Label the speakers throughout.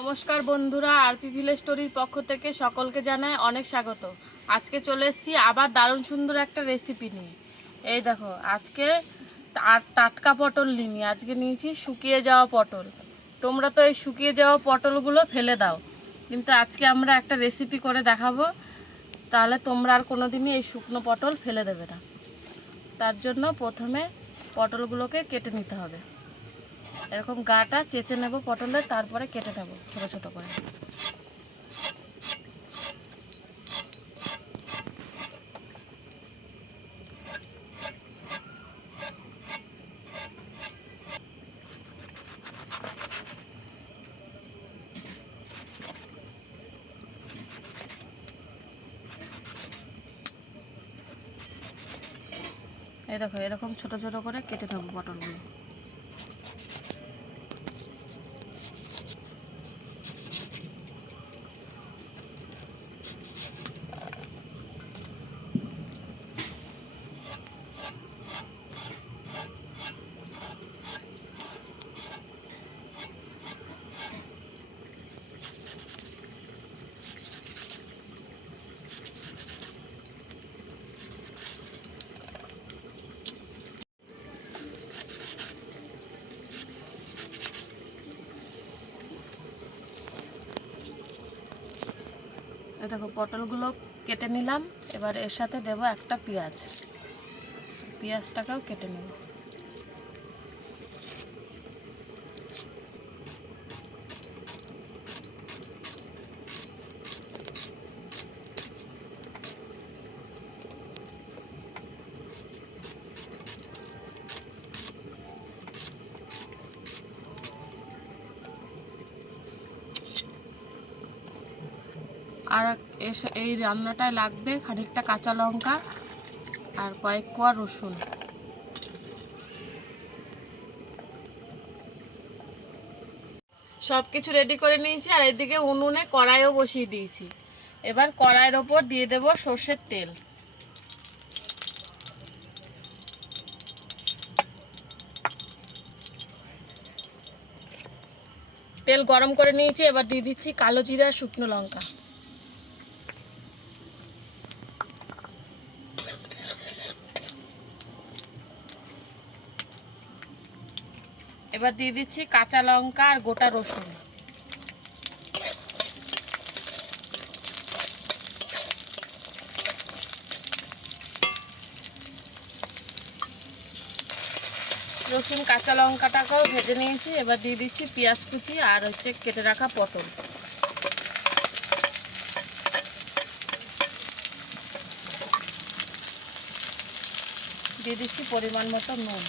Speaker 1: নমস্কার বন্ধুরা RP village স্টোরির পক্ষ থেকে সকলকে জানাই অনেক স্বাগত। আজকে চলে এসেছি আবার দারুণ সুন্দর একটা রেসিপি নিয়ে। এই দেখো, আজকে টাটকা পটল নিই আজকে নিয়েছি শুকিয়ে যাওয়া পটল। তোমরা তো এই শুকিয়ে যাওয়া পটলগুলো ফেলে দাও, কিন্তু আজকে আমরা একটা রেসিপি করে দেখাবো। তাহলে তোমরা আর কোনো দিনই এই শুকনো পটল ফেলে দেবে না। তার জন্য প্রথমে পটলগুলোকে কেটে নিতে হবে। এরকম গাটা চেঁচে নেব পটলের তারপরে কেটে নেব ছোট ছোট করে। এই দেখো, এরকম ছোট ছোট করে কেটে নেব পটলগুলো। দেখো পটলগুলো কেটে নিলাম। এবার এর সাথে দেবো একটা পেঁয়াজ। পেঁয়াজটাকেও কেটে নেব। আর এই রান্নাটায় লাগবে খানিকটা কাঁচা লঙ্কা আর কয়েক কোয়া রসুন। সব কিছু রেডি করে নিয়েছি আর এদিকে উনুনে কড়াইও বসিয়ে দিয়েছি। এবার কড়াইয়ের ওপর দিয়ে দেব সর্ষের তেল। তেল গরম করে নিয়েছি, এবার দিয়ে দিচ্ছি কালো জিরা শুকনো লঙ্কা। এবার দিয়ে দিচ্ছি কাঁচা লঙ্কা আর গোটা রসুন। রসুন, কাঁচা লঙ্কাটাকেও ভেজে নিয়েছি। এবার দিয়ে দিচ্ছি পেঁয়াজ কুচি আর হচ্ছে কেটে রাখা পটল। দিয়ে দিচ্ছি পরিমাণ মতো নুন।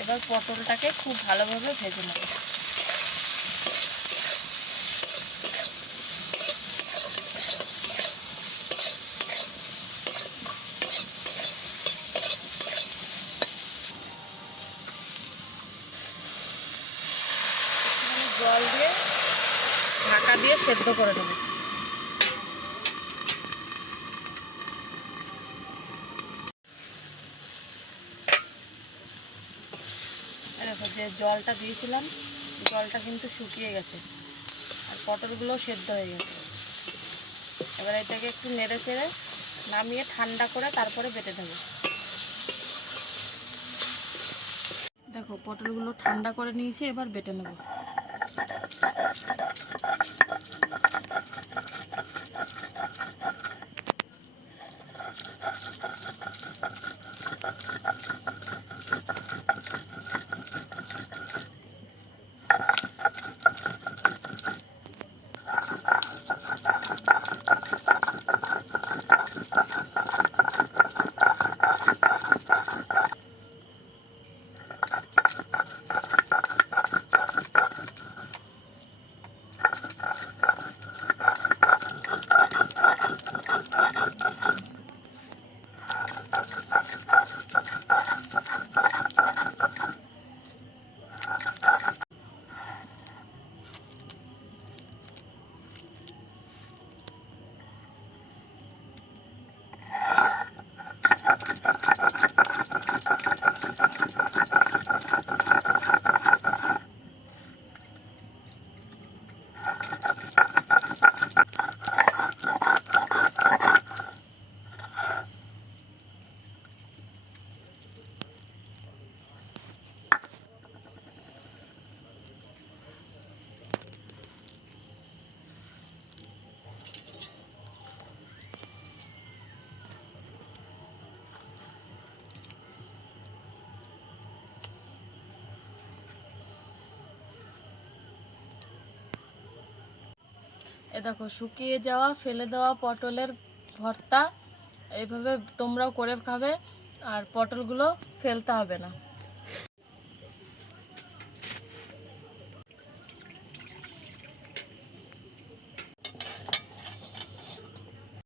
Speaker 1: এবার পটলটাকে খুব ভালোভাবে ভেজে নেব। জল দিয়ে ঢাকা দিয়ে সেদ্ধ করে নেব এই দেখো যে জলটা দিয়েছিলাম, জলটা কিন্তু শুকিয়ে গেছে। আর পটলগুলো সেদ্ধ হয়ে গেছে। এবার এটাকে একটু নেড়ে চেড়ে নামিয়ে ঠান্ডা করে তারপরে বেটে দেবো দেখো, পটলগুলো ঠান্ডা করে নিয়েছি, এবার বেটে নেব। দেখো, শুকিয়ে যাওয়া, ফেলে দেওয়া পটলের ভর্তা, এইভাবে তোমরাও করে খাবে আর পটলগুলো ফেলতে হবে না।